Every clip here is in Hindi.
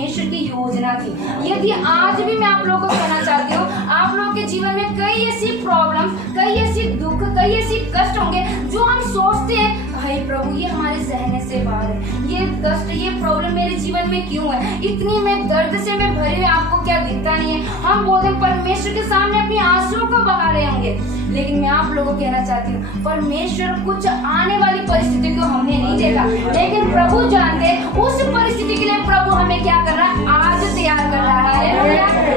परमेश्वर की योजना थी। यदि आज भी मैं आप लोगों को कहना चाहती हूँ, आप लोगों के जीवन में कई ऐसी प्रॉब्लम, कई ऐसी दुख, कई ऐसी कष्ट होंगे जो हम सोचते हैं हे प्रभु ये हमारे सहने से बाहर है, ये कष्ट, ये प्रॉब्लम मेरे जीवन में क्यों है, इतनी मैं दर्द से मैं भरे हुए, आपको क्या दिखता नहीं है। हम बोलते हैं परमेश्वर के सामने अपनी आंसुओं को बहा रहे होंगे, लेकिन मैं आप लोगों को कहना चाहती हूँ परमेश्वर कुछ आने वाली परिस्थिति को हमने नहीं देखा, लेकिन प्रभु जानते हैं उस परिस्थिति के लिए प्रभु हमें क्या कर रहा है, आज तैयार कर रहा है।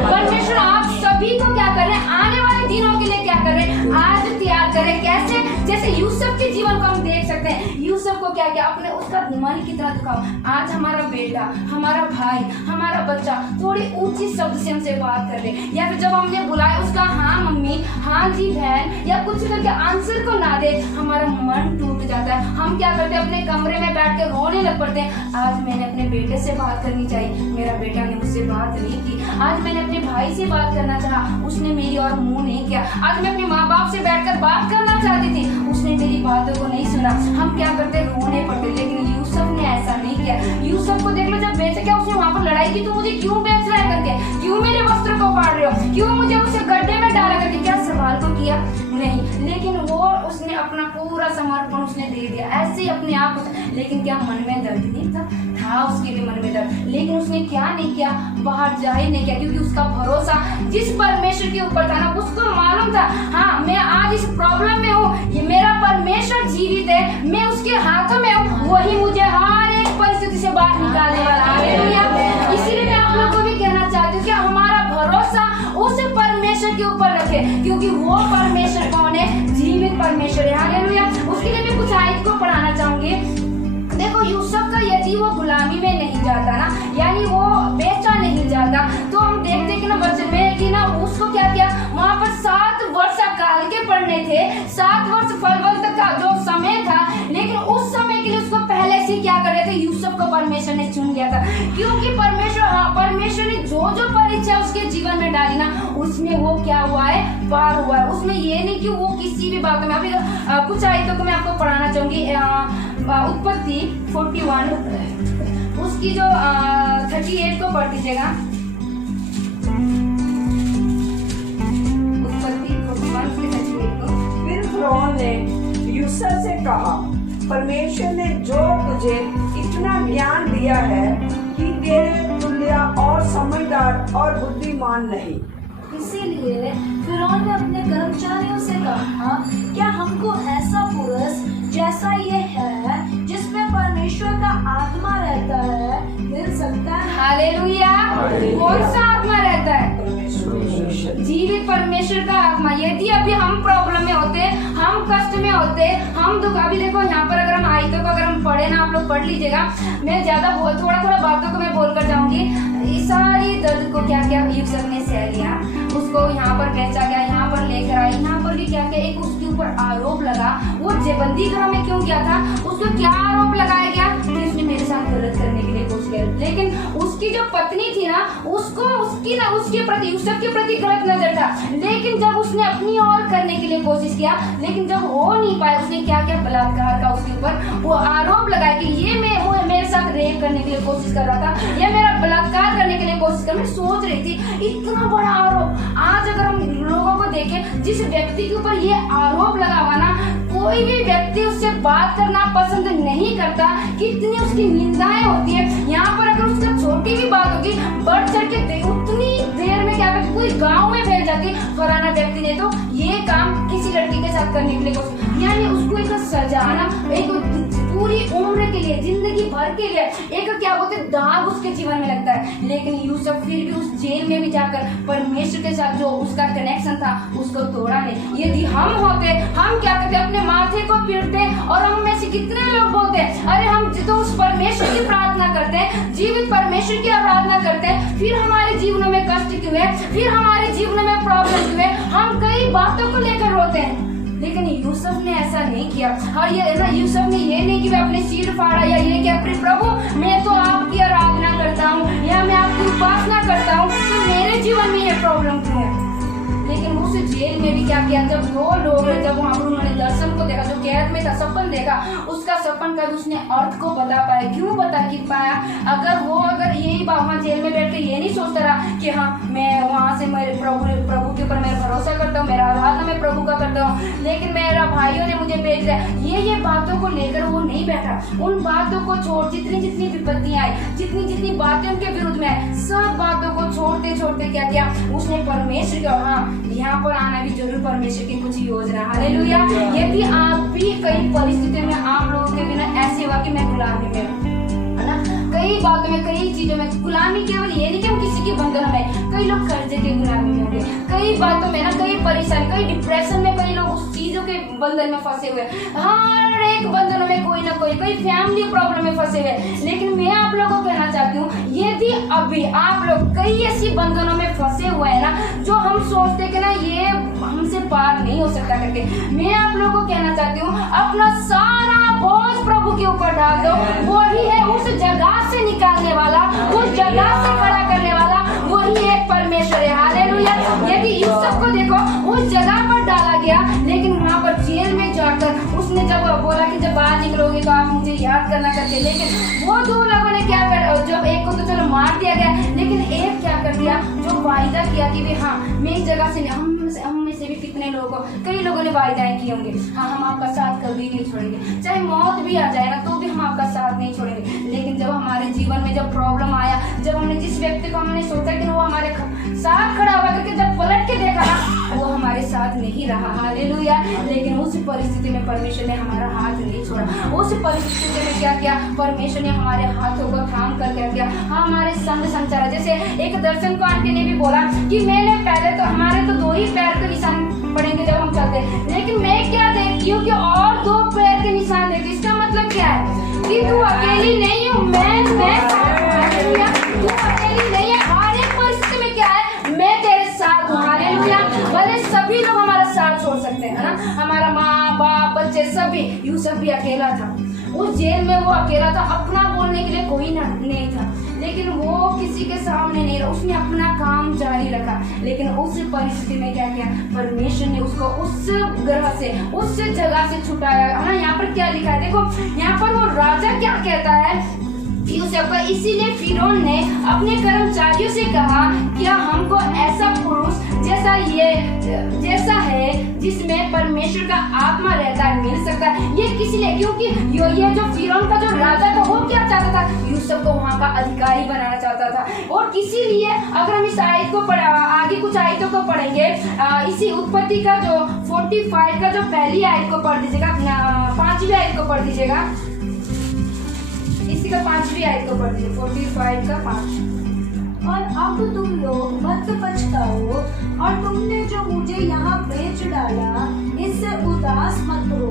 परमेश्वर आप सभी को क्या कर रहे हैं, आने वाले दिनों के लिए क्या कर रहे हैं, आज तैयार कर रहे हैं। कैसे? जैसे यूसुफ के जीवन को हम देख सकते हैं, यूसुफ को क्या किया, अपने उसका मन कितना दुखाओ, आज हमारा बेटा, हमारा भाई, हमारा बच्चा थोड़ी ऊंची शब्द से हमसे बात कर रहे, या फिर जब हमने बुलाया उसका हाँ मम्मी, हाँ जी बहन, या कुछ करके आंसर को ना दे, हमारा मन टूट जाता है। हम क्या करते हैं, अपने कमरे में बैठ के रोने लग पड़ते हैं। आज मैंने अपने बेटे से बात करनी चाहिए, मेरा बेटा ने मुझसे बात नहीं की। आज मैंने अपने भाई से बात करना चाहा, उसने मेरी और मुंह नहीं किया। आज मैं अपने माँ बाप से बैठकर बात करना चाहती थी, उसने मेरी बातों को नहीं सुना। हम क्या करते, रोने पड़ते। लेकिन यूसुफ ने ऐसा नहीं किया। यूसुफ को देख लो, जब बेचा क्या उसने वहाँ पर लड़ाई की, तो मुझे क्यों बेच रहा है करके, क्यों मेरे वस्त्र को फाड़ रहे हो, क्यों मुझे उसे गड्ढे में डाला करके, क्या सवाल को किया नहीं। लेकिन वो उसने अपना पूरा समर्पण उसने दे दिया, ऐसे ही अपने आप। लेकिन क्या मन में दर्द नहीं था उसके लिए मन में दर्द, लेकिन उसने क्या नहीं किया, बाहर जाहिर नहीं किया, क्योंकि उसका भरोसा जिस परमेश्वर के ऊपर था ना, उसको मालूम था हाँ मैं आज इस प्रॉब्लम में हूँ, ये मेरा परमेश्वर जीवित है, मैं उसके हाथों में हूँ, वही मुझे हर एक परिस्थिति से बाहर निकालने वाला है। इसीलिए मैं आप लोगों को भी कहना चाहती हूँ कि हमारा भरोसा उस परमेश्वर के ऊपर रखे, क्योंकि वो परमेश्वर कौन है, जीवित परमेश्वर है। हालेलुया। उसके लिए मैं कुछ आयत को पढ़ाना चाहूंगी। देखो यूसुफ का यदि वो गुलामी में नहीं जाता ना, यानी वो बेचा नहीं जाता, तो हम देखते कि ना वचन में कि ना उसको क्या किया, वहाँ पर 7 वर्ष काल के पढ़ने थे, 7 वर्ष फलवल तक का जो समय था, लेकिन उस समय के लिए उसको पहले से क्या कर रहे थे, यूसुफ को परमेश्वर ने चुन लिया था, क्योंकि परमेश्वर ने जो परीक्षा उसके जीवन में डाली ना, उसमें वो क्या हुआ है, पार हुआ है। उसमें ये नहीं कि वो किसी भी बात में, अभी कुछ आयतों को मैं आपको पढ़ाना चाहूंगी। उत्पत्ति 41 उसकी जो 38 को पढ़ दीजिएगा। उत्पत्ति 41 उसकी 38 को। फिर फिरौन ने यूसुफ से कहा, परमेश्वर ने जो तुझे इतना ज्ञान दिया है कि तेरे तुल्य और समझदार और बुद्धिमान नहीं। इसीलिए फिरौन ने अपने कर्मचारियों से कहा, क्या हमको ऐसा पुरुष जैसा ये है जिसमें परमेश्वर का आत्मा रहता है मिल सकता है? हालेलुया। कौन सा आत्मा रहता है? जीवित परमेश्वर का आत्मा। यदि अभी हम प्रॉब्लम में होते, हम कष्ट में होते, हम दुख, अभी देखो यहाँ पर अगर हम आयतों को अगर हम पढ़े ना, आप लोग पढ़ लीजिएगा, मैं ज्यादा थोड़ा बातों को मैं बोलकर जाऊंगी। सारी दर्द को क्या क्या यूसुफ ने सह लिया, उसको यहाँ पर बेचा गया, यहाँ पर लेकर आए, यहाँ पर भी क्या क्या एक उसके ऊपर आरोप लगा। वो बंदी गृह में क्यों गया था, उसको क्या आरोप लगाया गया कि उसने मेरे साथ गलत करने के लिए कोशिश किया। लेकिन उसकी जो पत्नी थी ना, उसको उसके प्रति, यूसुफ के प्रति गलत नजर था, लेकिन जब उसने अपनी और करने के लिए कोशिश किया, लेकिन जब हो नहीं पाया, उसने क्या क्या बलात्कार का उसके ऊपर वो आरोप लगाया कि ये मेरे साथ रेप करने के लिए कोशिश कर रहा था, या मेरा बलात्कार करने के लिए कोशिश कर। मैं सोच रही थी इतना बड़ा आरोप। आज अगर हम लोगों को देखें, जिस व्यक्ति के ऊपर ये आरोप लगा हुआ ना, कोई भी व्यक्ति उससे बात करना पसंद नहीं करता, कितनी उसकी निंदाएं होती है। यहाँ पर अगर उसका छोटी भी बात होगी, बढ़ चढ़ के उतनी देर में क्या करती, पूरी गांव में फैल जाती, फलाना व्यक्ति ने तो ये काम किसी लड़की के साथ करने के लिए कोशिश, यानी उसको एक सजा ना, एक पूरी उम्र के लिए, जिंदगी भर के लिए एक क्या बोलते दाग उसके जीवन में लगता है। लेकिन यूसुफ फिर भी उस जेल में भी जाकर परमेश्वर के साथ जो उसका कनेक्शन था उसको तोड़ा नहीं। यदि हम होते, हम क्या करते, अपने माथे को पीटते, और हम में से कितने लोग बोलते अरे हम तो उस परमेश्वर की प्रार्थना करते हैं, जीवित परमेश्वर की आराधना करते हैं, फिर हमारे जीवन में कष्ट क्यों है, फिर हमारे जीवन में प्रॉब्लम क्यों है, हम कई बातों को लेकर रोते हैं। लेकिन यूसुफ ने ऐसा नहीं किया। और ये ना, यूसुफ ने ये नहीं कि मैं अपने सिर फाड़ा या ये कि अपने प्रभु मैं तो आपकी आराधना करता हूँ या मैं आपकी उपासना करता हूँ, तो मेरे जीवन में ये प्रॉब्लम क्यों है। लेकिन उस जेल में भी क्या किया, जब 2 लोग जब वहाँ पर उन्होंने दर्शन को देखा, जो कैद में था, सपन देखा, उसका सपन कभी उसने अर्थ को बता पाया, क्यों बता पाया? अगर यही वहाँ जेल में बैठ के ये नहीं सोचता रहा कि हाँ मैं वहाँ से मेरे प्रभु के ऊपर मैं भरोसा करता हूँ, मेरा आराधना मैं प्रभु का करता हूँ, लेकिन मेरा भाइयों ने मुझे भेज दिया, ये बातों को लेकर वो नहीं बैठा। उन बातों को छोड़, जितनी विपत्तियां आई, जितनी बातें उनके विरुद्ध में आई, सब बातों को छोड़ते छोड़ते क्या किया? उसने परमेश्वर के, हाँ यहाँ पर आना भी जरूर परमेश्वर की कुछ योजना। हालेलुया। यदि आप भी कई परिस्थितियों में आप लोगों के बिना ऐसे हुआ कि मैं गुलामी में हूँ, है ना, कई बातों में, कई चीजों में गुलामी, केवल ये नहीं कि हम किसी के बंधन में, कई लोग कर्जे के गुलामी में होंगे, कई बातों में ना, कई परेशानी, कई डिप्रेशन में, कई लोग उस चीजों के बंधन में फंसे हुए, हर एक बंधनों में कोई ना कोई फैमिली प्रॉब्लम में फंसे हुए। लेकिन मैं आप लोगों को कहना चाहती हूँ, यदि अभी आप लोग कई ऐसी बंधनों में फंसे हुए हैं ना, जो हम सोचते कि ना ये हमसे पार नहीं हो सकता करके, मैं आप लोगों को कहना चाहती हूँ, अपना सारा बोझ प्रभु के ऊपर डाल दो। वही है उस जगह से निकालने वाला, उस जगह से खड़ा करने वाला, वही एक परमेश्वर है। हालेलुया। यदि यूसुफ को देखो, उस जगह पर डाला गया, लेकिन वहाँ पर जेल में जाकर उसने जब बोला कि जब बाहर निकलोगे तो आप मुझे याद करना करके, लेकिन वो दो लोगों ने क्या कर, जब एक को तो चलो मार दिया गया, लेकिन एक क्या कर दिया, जो वायदा किया कि भी हाँ मैं इस जगह से, हम में से भी कितने लोगों, कई लोगों ने वायदाएं की होंगे, हाँ हम आपका साथ कभी नहीं छोड़ेंगे, चाहे मौत भी आ जाए ना तो भी हम आपका साथ नहीं छोड़ेंगे। लेकिन जब हमारे जीवन में जब प्रॉब्लम आया, जब हमने जिस व्यक्ति को हमने सोचा कि वो हमारे साथ खड़ा हुआ करके जब पलट के देखा ना, वो हमारे साथ नहीं रहा। हालेलुया। लेकिन उस परिस्थिति में परमेश्वर ने हमारा हाथ नहीं छोड़ा। उस परिस्थिति में क्या किया? परमेश्वर ने हमारे हाथों को थाम कर क्या किया? हमारे संग संचारा। जैसे एक दर्शन को आंटी ने भी बोला कि मैंने पहले तो, हमारे तो 2 ही पैर के निशान पड़ेंगे जब हम चलते, लेकिन मैं क्या देखती हूँ कि और 2 पैर के निशान देखती। इसका मतलब क्या है कि तू अकेली नहीं हूँ, मैं तू अकेली नहीं है। हर एक परिस्थिति में क्या है, मैं तेरे साथ हूँ। हालेलुया। भले सभी लोग हमारा साथ छोड़ सकते हैं, है ना, हमारा माँ बाप बच्चे सभी। यूसुफ भी अकेला था, उस जेल में वो अकेला था, अपना बोलने के लिए कोई नहीं था, लेकिन वो किसी के सामने नहीं रहा, उसने अपना काम जारी रखा। लेकिन उस परिस्थिति में क्या किया? परमेश्वर ने उसको उस ग्रह से, उस जगह से छुटाया, है ना। यहाँ पर क्या लिखा है देखो, यहाँ पर वो राजा क्या कहता है यूसुफ को, इसीलिए फिरौन ने अपने कर्मचारियों से कहा, क्या हमको ऐसा पुरुष जैसा है जिसमें परमेश्वर का आत्मा रहता है मिल सकता है? ये किस लिए? क्योंकि ये जो फिरौन का जो राजा था वो क्या चाहता था? यूसुफ को वहाँ का अधिकारी बनाना चाहता था। और किसी लिए, अगर हम इस आयत को आगे कुछ आयतों को पढ़ेंगे, इसी उत्पत्ति का जो 45 का जो पहली आयत को पढ़ दीजिएगा, 5वीं आयत को पढ़ दीजिएगा, इसी का 5वीं आयत को पढ़ दीजिए, 45 का 5। और अब तुम लोग मत पछताओ, और तुमने जो मुझे यहाँ बेच डाला, इससे उदास मत हो,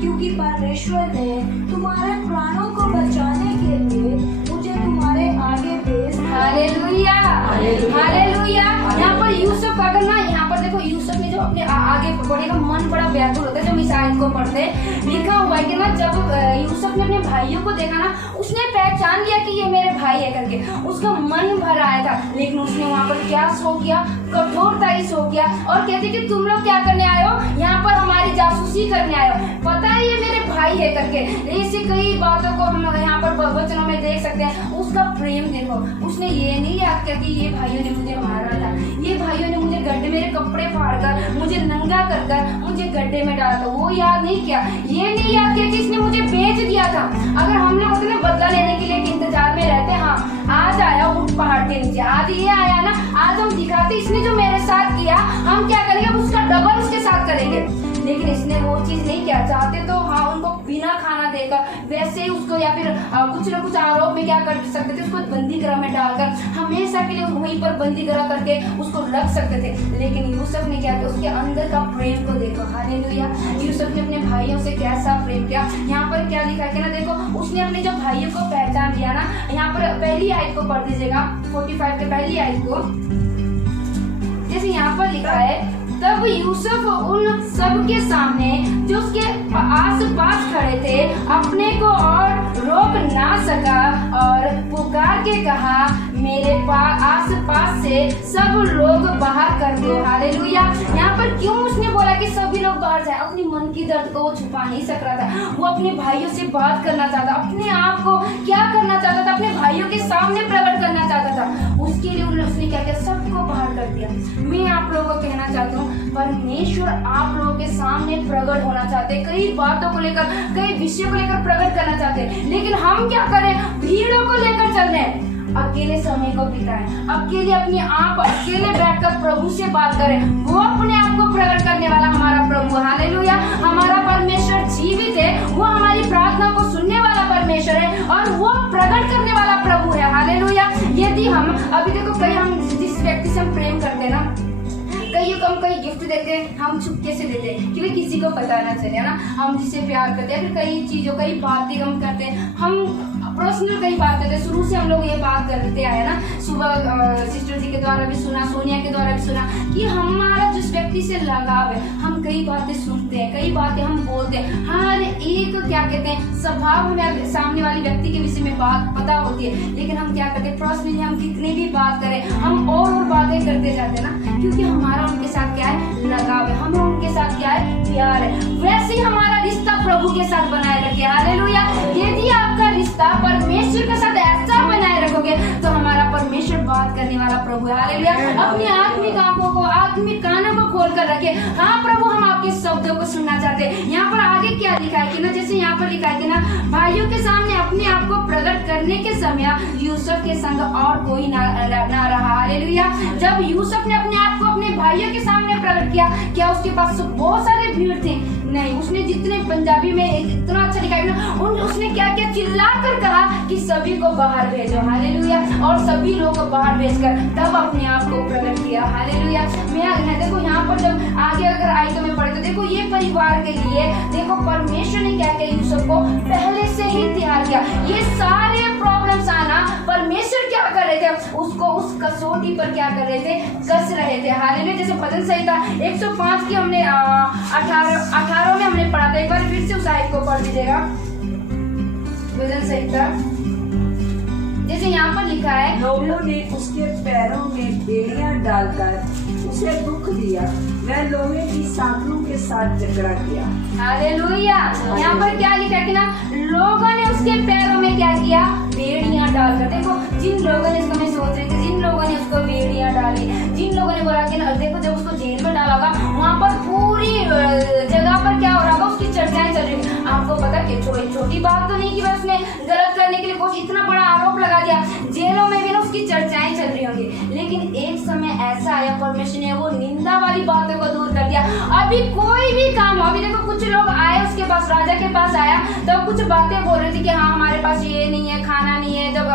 क्योंकि परमेश्वर ने तुम्हारे प्राणों को बचाने के लिए मुझे तुम्हारे आगे भेज दिया। Hallelujah, hallelujah. यहाँ पर यूसुफ, अगर ना यहाँ पर देखो, यूसुफ ने जो अपने आगे बढ़ेगा, मन बड़ा व्याकुल होता है जब इस आयत को पढ़ते। लिखा हुआ है कि ना, जब यूसुफ ने अपने भाइयों को देखा ना, उसने पहचान लिया कि ये मेरे भाई है करके, उसका मन भर आया था। लेकिन उसने वहाँ पर क्या शो किया? कठोरता ही शो किया, और कहते कि तुम लोग क्या करने आए हो? यहाँ पर हमारी जासूसी करने आए हो, पता है ये मेरे भाई है करके। ऐसी कई बातों को हम यहाँ पर वचनों में देख सकते हैं। उसका प्रेम देखो, उसने ये नहीं याद किया कि ये भाइयों ने मुझे मारा था, ये भाइयों ने मुझे गड्ढे, मेरे कपड़े फाड़कर, मुझे नंगा कर मुझे गड्ढे में डाला था, वो याद नहीं किया। ये नहीं याद किया कि इसने मुझे बेच दिया था। अगर हम लोग होते ना बदला लेने के लिए इंतजार में रहते, हाँ आज आया ऊँट पहाड़ के नीचे, आज ये आया ना, आज हम दिखाते इसने जो मेरे साथ किया, हम क्या करेंगे, उसका डबल उसके साथ करेंगे। लेकिन इसने वो चीज नहीं किया। चाहते तो हाँ उनको बिना खाना देकर, वैसे ही उसको, या फिर कुछ न कुछ आरोप में क्या कर सकते थे, उसको बंदी गृह में डालकर हमेशा के लिए वहीं पर बंदी गृह करके उसको रख सकते थे। लेकिन यूसुफ ने क्या किया? उसके अंदर का प्रेम को देखो। हालेलुया। यूसुफ ने अपने भाइयों से कैसा प्रेम किया। यहाँ पर क्या लिखा है ना, देखो, उसने अपने जो भाइयों को पहचान लिया ना। यहाँ पर पहली आयत को पढ़ दीजिएगा, 45 के पहली आयत को। जैसे यहाँ पर लिखा है, तब यूसुफ उन सब के सामने जो उसके आस पास खड़े थे अपने को और रोक ना सका और पुकार के कहा, मेरे पास आ आसपास से सब लोग बाहर कर दो। हालेलुया। यहाँ पर क्यों उसने बोला कि सभी लोग बाहर जाए? अपनी मन की दर्द को वो छुपा नहीं सक रहा था, वो अपने भाइयों से बात करना चाहता, अपने आप को क्या करना चाहता था, अपने भाइयों के सामने प्रकट करना चाहता था। उसके लिए उसने क्या किया? सबको बाहर कर दिया। मैं आप लोगों को कहना चाहती हूँ, परमेश्वर आप लोगों के सामने प्रकट होना चाहते हैं, कई बातों को लेकर, कई विषयों को लेकर प्रकट करना चाहते हैं, लेकिन हम क्या करें? भीड़ों को लेकर चल रहे हैं। अकेले समय को बिताएं, अकेले अपने आप अकेले बैठकर प्रभु से बात करें। वो अपने आप को प्रकट करने वाला हमारा प्रभु। हालेलुया। हमारा परमेश्वर जीवित है, वो हमारी प्रार्थना को सुनने वाला परमेश्वर है और वो प्रकट करने वाला प्रभु है। हालेलुया। यदि हम अभी देखो, कई हम जिस व्यक्ति से हम प्रेम करते हैं ना, कई गिफ्ट देते हैं, हम चुपके से देते हैं क्योंकि किसी को पता ना चले ना हम जिससे प्यार करते हैं। फिर कई चीजों, कई बातें हम करते हैं, हम पर्सनल कई बात करते हैं। शुरू से हम लोग ये बात करते आए ना, सुबह सिस्टर जी के द्वारा भी सुना, सोनिया के द्वारा भी सुना कि हमारा जिस व्यक्ति से लगाव है, हम कई बातें सुनते हैं, कई बातें हम बोलते हैं। हर एक क्या कहते हैं, स्वभाव हमें सामने वाली व्यक्ति के विषय में बात पता होती है, लेकिन हम क्या करते हैं? पर्सनली हम कितनी भी बात करें, हम और बातें करते जाते हैं ना, क्योंकि हमारा उनके साथ क्या है? लगाव है, हमें उनके साथ क्या है? प्यार है। वैसे ही हमारा रिश्ता प्रभु के साथ बनाए रखिए। हालेलुया। यदि आपका रिश्ता परमेश्वर के साथ ऐसा बनाए रखोगे तो हमारा परमेश्वर बात करने वाला प्रभु है। हालेलुया। अपनी आत्मिक आंखों को, आत्मिक कानों को खोल कर रखे। हाँ प्रभु, हम आपके शब्दों को सुनना चाहते हैं। यहाँ पर आगे क्या लिखा है कि ना, जैसे यहाँ पर लिखा है कि ना, भाइयों के सामने अपने आप को प्रकट करने के समय यूसुफ के संग और कोई ना रहा। हालेलुया। जब यूसुफ ने अपने आप को अपने भाइयों के सामने प्रकट किया, क्या उसके पास बहुत सारे भीड़ थे? नहीं। उसने जितने, पंजाबी में इतना अच्छा लिखा है ना, उसने क्या क्या चिल्ला कर कहा कि सभी को बाहर भेजो। हालेलुया। और सभी लोगों को बाहर भेजकर तब अपने आप को प्रकट किया। हालेलुया। मैं देखो यहाँ पर जब आगे अगर आई तो मैं पढ़े तो देखो, ये परिवार के लिए देखो परमेश्वर ने क्या किया? यूसुफ को पहले से ही तैयार किया। ये सारे प्रॉब्लम्स आना परमेश्वर क्या कर रहे थे? उसको उस कसौटी पर क्या कर रहे थे? कस रहे थे। हालेलुया। जैसे भजन संहिता 105 की हमने 18 में हमने पढ़ा था। एक बार फिर से उस आयत को पढ़ लीजिएगा। भजन संहिता, जैसे यहाँ पर लिखा है, लोगों ने उसके पैरों में बेड़ियां डालकर उसे दुख दिया, वह लोहे की सांकलों के साथ झगड़ा किया। हालेलुया। यहाँ पर क्या लिखा है कि ना, लोगों ने उसके पैरों में क्या किया? बेड़ियां डालकर। देखो, जिन लोगों ने, इसको मैं सोच रही थी, जिन लोगों ने उसको बेड़ियां डाली, जिन लोगों ने बोला कि ना, देखो जब उसको जेल में डाला होगा, वहाँ पर पूरी जगह पर क्या हो रहा होगा? उसकी चर्चाएं चल रही थी। आपको पता कि छोटी बात तो नहीं कि बस उसने गलत करने के लिए कुछ इतना बड़ा आरोप लगा दिया, जेलों में भी ना उसकी चर्चाएं चल रही होंगी। लेकिन एक समय ऐसा आया, परमेश्वर ने वो निंदा वाली बातों को दूर कर दिया। अभी कोई भी काम, अभी देखो कुछ लोग आए उसके पास, राजा के पास आया, तो कुछ बातें बोल रही थी कि हाँ हमारे पास ये नहीं है, खाना नहीं है। जब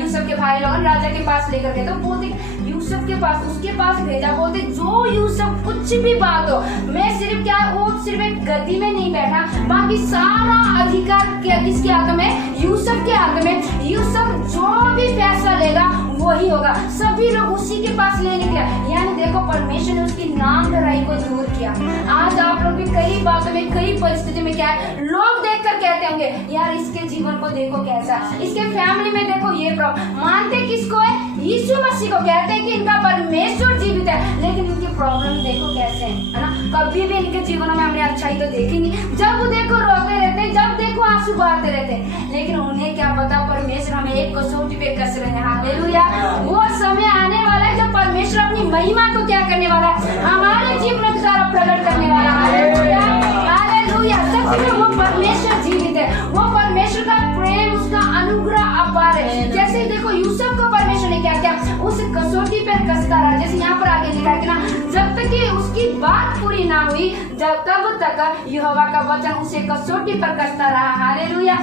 यूसुफ के भाई लोग राजा के पास लेकर गए तो बोलते यूसुफ के पास, उसके पास भेजा, बोलते जो यूसुफ कुछ भी बात हो, मैं सिर्फ क्या, वो सिर्फ एक गद्दी में नहीं बैठा, बाकी सारा अधिकार किसके हाथ में? यूसुफ के हाथ में। यूसुफ जो भी फैसला लेगा वही होगा। सभी लोग उसी के पास ले निकले। यानी देखो, परमेश्वर ने उसकी नाम धराई को दूर किया। आज आप लोग भी कई बातों में, कई परिस्थिति में क्या है, लोग देखकर कहते होंगे यार इसके जीवन को देखो कैसा, इसके फैमिली में देखो ये प्रॉब्लम। मानते किसको है? यीशु मसीह को। कहते हैं कि इनका परमेश्वर जीवित है, लेकिन इनकी प्रॉब्लम देखो कैसे है ना। कभी भी इनके जीवन में हमने अच्छाई तो देखी नहीं। जब देखो रोते रहते हैं, जब देखो आंसू बहाते रहते हैं, लेकिन उन्हें क्या पता परमेश्वर हमें एक कसौटी पे कस रहे हैं। हालेलुया। वो समय आने वाला है जब परमेश्वर अपनी महिमा को क्या करने वाला है? हमारे जीवन के द्वारा प्रकट करने वाला है। हालेलुया। हालेलुया। सच में वो परमेश्वर जीवित है। वो परमेश्वर का प्रेम, उसका अनुग्रह अपार है। जैसे देखो यूसुफ को परमेश्वर ने क्या किया? उस कसौटी पर कसता रहा। जैसे यहाँ पर आगे लिखा है कि ना, जब तक कि उसकी बात पूरी ना हुई, जब तब तक यहोवा का वचन उसे कसौटी पर कसता रहा। हालेलुया।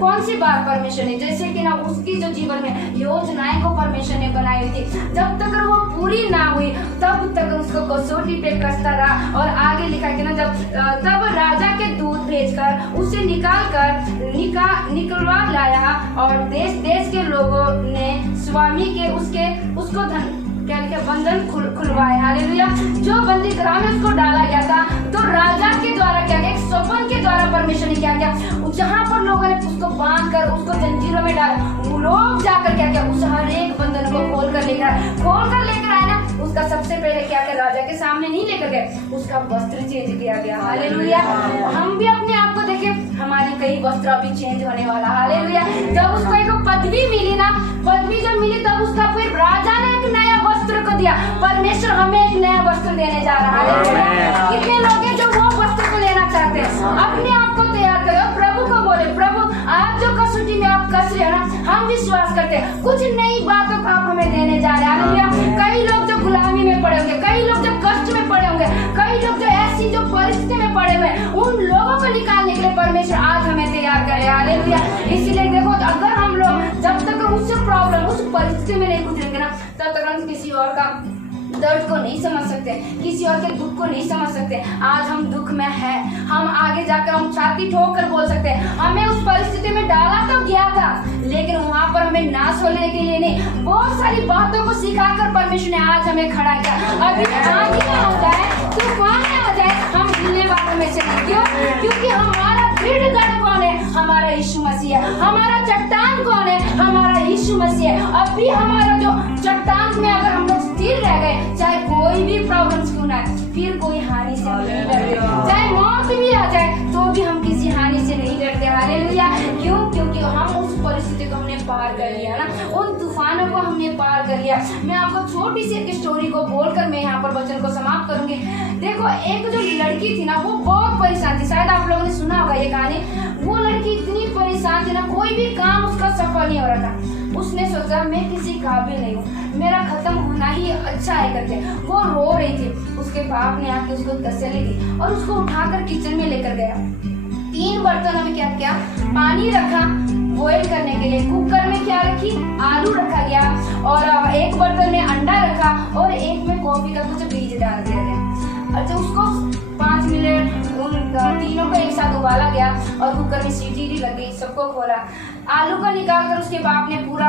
कौन सी बात परमेश्वर ने? जैसे कि ना उसकी जो जीवन में योजनाएं को परमेश्वर ने बनाई थी, जब तक वो पूरी ना हुई तब तक उसको कसौटी पे कसता रहा। और आगे लिखा है कि ना, तब राजा के दूत भेजकर उसे निकलवा लाया और देश देश के लोगों ने स्वामी के उसको क्या लिखा? बंधन खुलवाए। हालेलुया। जो बंदी गृह में उसको डाला गया था, तो राजा के द्वारा क्या, एक स्वप्न के द्वारा परमेश्वर ने क्या किया? जहाँ पर लोगों ने उसको बांध कर उसको जंजीरों में डाला, लोग जाकर क्या किया? उस हर एक बंधन को खोल कर लेकर दिया, खोल कर लेकर आए ना, उसका सबसे पहले क्या कर, राजा के सामने नहीं लेकर गए, उसका वस्त्र चेंज किया गया। हालेलुया। हम भी अपने आप को देखें, हमारी कई वस्त्र अभी चेंज होने वाला। हालेलुया। जब उसको एक पदवी मिली ना, पदवी जब मिली तब उसका फिर राजा ने एक नया वस्त्र को दिया। परमेश्वर हमें एक नया वस्त्र देने जा रहा है। हालेलुया। कितने लोग हैं जो वो वस्त्र को लेना चाहते हैं? अपने आप को तैयार करो, प्रभु को बोले, प्रभु आज जो कसौटी में आप कस रहे हो ना, हम विश्वास करते हैं कुछ नई बातों को आप हमें देने जा रहे हैं। हालेलुया। कई लोग जो गुलामी में पड़े होंगे, कई लोग जो कष्ट में पड़े होंगे, कई लोग जो ऐसी जो परिस्थिति में पड़े हुए, उन लोगों को निकालने के लिए परमेश्वर आज हमें तैयार करे। हालेलुया। इसीलिए देखो, अगर हम लोग जब तक उससे प्रॉब्लम, उस परिस्थिति में नहीं गुजरेंगे ना, तब तक हम किसी और का दर्द को नहीं समझ सकते, किसी और के दुख को नहीं समझ सकते। आज हम दुख में हैं, हम आगे जाकर हम छाती ठोक कर बोल सकते हैं, हमें उस परिस्थिति में डाला तो गया था, लेकिन वहाँ पर हमें नाश होने के लिए नहीं, बहुत सारी बातों को सिखाकर परमेश्वर ने आज हमें खड़ा किया। अभी आंधी में हो जाए, तूफान में हो जाए, हम हिलने वालों में से नहीं। क्यों? क्योंकि हमारा दृढ़ गढ़ कौन है? हमारा यीशु मसीह है। हमारा चट्टान कौन है? हमारा यीशु मसीह है। अभी हमारा जो चट्टान में अगर हम लोग स्थिर रह गए, चाहे कोई भी प्रॉब्लम क्यों ना आए, फिर कोई हानि से नहीं डरते, चाहे मौत भी आ जाए तो भी हम किसी हानि से नहीं डरते। हालेलुया। क्यों? क्योंकि हम उस परिस्थिति को हमने पार कर लिया ना, उन तूफानों को हमने पार कर लिया। मैं आपको छोटी सी एक स्टोरी को बोलकर मैं यहाँ पर वचन को समाप्त करूंगी। देखो, एक जो लड़की थी ना, वो बहुत परेशान थी। शायद आप लोगों ने सुना होगा ये कहानी। वो लड़की इतनी परेशान थी ना, कोई भी काम उसका सफल नहीं हो रहा था। उसने सोचा मैं किसी काबिल नहीं हूँ, मेरा खत्म होना ही अच्छा है करके वो रो रही थी। उसके बाप ने आके उसको तसल्ली दी और उसको उठाकर किचन में लेकर गया। 3 बर्तनों में क्या किया? पानी रखा बॉईल करने के लिए, कुकर में क्या रखी? आलू रखा गया, और एक बर्तन में अंडा रखा, और एक में कॉफी का कुछ बीज डाल दिया गया। अच्छा, उसको 5 मिनट उन तीनों को एक साथ उबाला गया और कुकर में सीटी भी लगी, सबको खोला। आलू को निकाल कर उसके बाप ने पूरा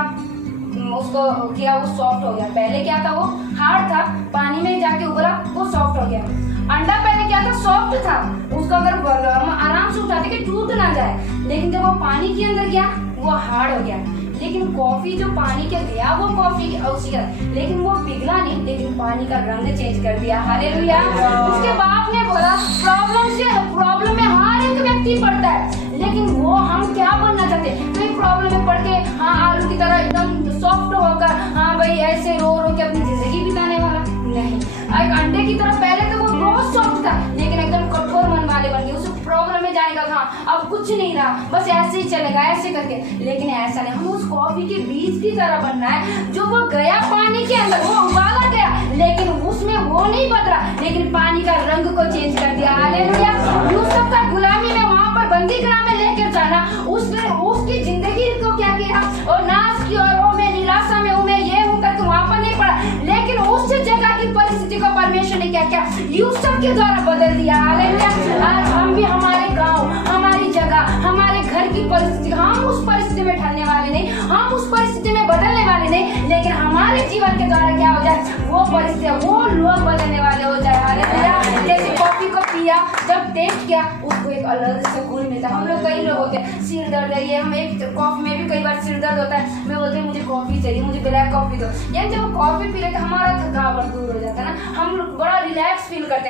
उसको किया, वो सॉफ्ट हो गया। पहले क्या था? वो हार्ड था, पानी में जाके उबला, वो सॉफ्ट हो गया। अंडा पहले क्या था? सॉफ्ट था, उसको अगर हम आराम से उठाते कि टूट ना जाए, लेकिन जब वो पानी के अंदर गया वो हार्ड हो गया। लेकिन कॉफी जो पानी के गया वो कॉफी उसी का, लेकिन वो पिघला नहीं, लेकिन पानी का रंग चेंज कर दिया। हालेलुया। उसके बाप ने बोला, प्रॉब्लम में हर एक व्यक्ति पड़ता है, लेकिन वो हम क्या बनना चाहते हैं? कोई प्रॉब्लम में पड़ के हाँ आलू की तरह एकदम सॉफ्ट होकर हाँ भाई ऐसे रो रो के अपनी जिंदगी बिताने वाला नहीं। एक अंडे की तरह पहले तो वो बहुत सॉफ्ट था, लेकिन एकदम कठोर मन वाले बन गए। उस प्रॉब्लम में जाएगा, हाँ अब कुछ नहीं रहा, बस ऐसे ही चलेगा ऐसे करके। लेकिन ऐसा नहीं, हम उस कॉफी के बीज की तरह बनना है, जो वो गया पानी के अंदर, वो उबाला गया, लेकिन उसमें वो नहीं बदला, लेकिन पानी का रंग को चेंज कर दिया। हालेलुया। यूसुफ का गुलामी में वहां पर बंदीखाना में लेकर जाना, उसने उसकी जिंदगी को क्या किया? और नाश की, और मैं निराशा में हूँ, मैं ये हूँ करके वहां पर नहीं पड़ा, लेकिन उस जगह की परिस्थिति को परमेश्वर ने क्या किया? यूसुफ के द्वारा बदल दिया। हालेलुया। आज हम भी हमारे गांव, हमारी जगह, हमारे घर की परिस्थिति, हम उस परिस्थिति में ढलने वाले नहीं, हम उस परिस्थिति में बदलने वाले नहीं, लेकिन हमारे जीवन के द्वारा क्या हो जाए? वो परिस्थिति, वो लोग बदलने वाले हो जाए। हालेलुया। जैसे कॉफी को पिया, जब टेस्ट किया, उसको एक अलग सुकून मिलता है। हम लोग कई लोग होते हैं, सिर दर्द है, ये हमें कॉफी में भी कई बार सिर दर्द होता है, मैं बोलते हैं मुझे कॉफी चाहिए, मुझे ब्लैक कॉफी दो। यानी जब कॉफी पी लेते हमारा थकावट दूर हो जाता है ना, हम लोग बड़ा रिलैक्स फील करते हैं।